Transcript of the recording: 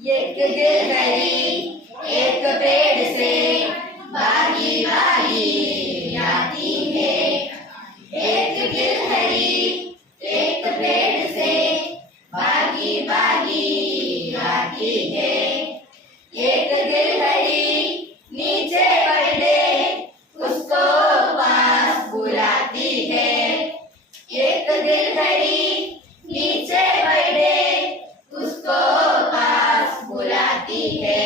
एक गिलहरी एक पेड़ से भागी भागी आती है। एक गिलहरी एक पेड़ से भागी भागी आती है। एक गिलहरी नीचे पड़े उसको पास बुलाती है। एक गिलहरी नीचे पड़े उसको पास बुलाती है।